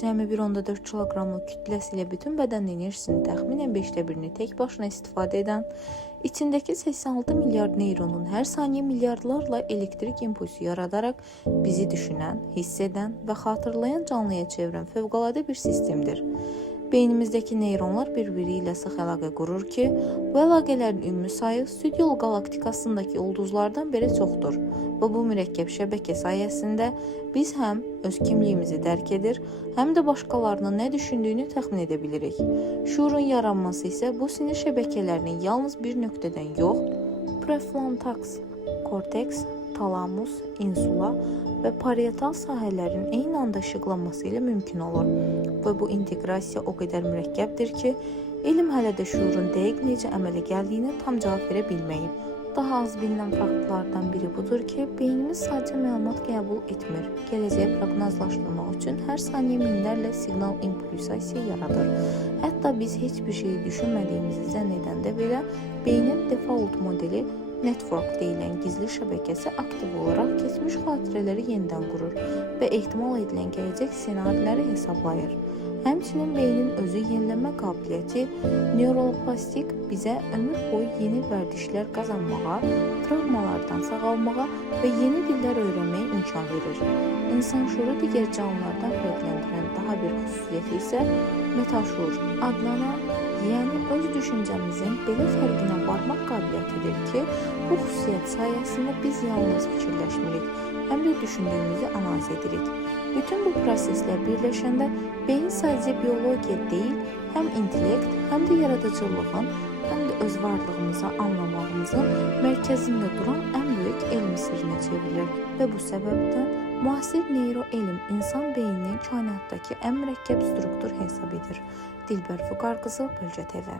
cəmi 1,4 kiloqramlıq kütləsi ilə bütün bədən enerjisinin təxminən 1/5-ni tək başına istifadə edən, içindəki 86 milyard neyronun hər saniyə milyardlarla elektrik impulsu yaradaraq bizi düşünən, hiss edən və xatırlayan canlıya çevirən fövqəladə bir sistemdir. Beynimizdəki neyronlar bir-biri ilə sıx əlaqə qurur ki, bu əlaqələrin ümumi sayı Süd yolu qalaktikasındakı ulduzlardan belə çoxdur və bu mürəkkəb şəbəkə sayəsində biz həm öz kimliyimizi dərk edir, həm də başqalarının nə düşündüyünü təxmin edə bilirik. Şuurun yaranması isə bu sinir şəbəkələrinin yalnız bir nöqtədən yox, prefrontal korteks, talamus, insula və parietal sahələrin eyni anda işıqlanması ilə mümkün olur. Və bu inteqrasiya o qədər mürəkkəbdir ki, elm hələ də şuurun dəqiq necə əmələ gəldiyini tam cavab verə bilməyib. Daha az bilinən faktlardan biri budur ki, beynimiz sadəcə məlumat qəbul etmir. Gələcəyə proqnozlaşdırmaq üçün hər saniyə minlərlə siqnal impulsasiya yaradır. Hətta biz heç bir şeyi düşünmədiyimizi zənn edəndə belə beynin default modeli network deyilən gizli şəbəkəsi aktiv olaraq keçmiş xatirələri yenidən qurur və ehtimal edilən gələcək ssenariləri hesablayır. Həmçinin beynin özü yenilənmə qabiliyyəti neuroplastik bizə ömür boyu yeni vərdişlər qazanmağa, travmalardan sağalmağa və yeni dillər öyrənməyə imkan verir. İnsan şuuru digər canlılardan fərqləndirən daha bir xüsusiyyəti isə metaşuur adlanan, yəni öz düşüncəmizin belə fərqinə varmaq qabiliyyətidir ki, bu xüsusiyyət sayəsində biz yalnız fikirləşmirik, həm də düşündüyümüzü analiz edirik. Bütün bu proseslər birləşəndə beyin sadəcə biologiya deyil, həm intellekt, həm də yaradıcılığın, həm də öz varlığımızı anlamağımızın mərkəzində duran ən böyük elm sirrinə çevrilir. Və bu səbəbdən müasir neyroelm insan beyninin kainatdakı ən mürəkkəb struktur hesab edir. Dilbər Vüqar qızı, Bölgə TV.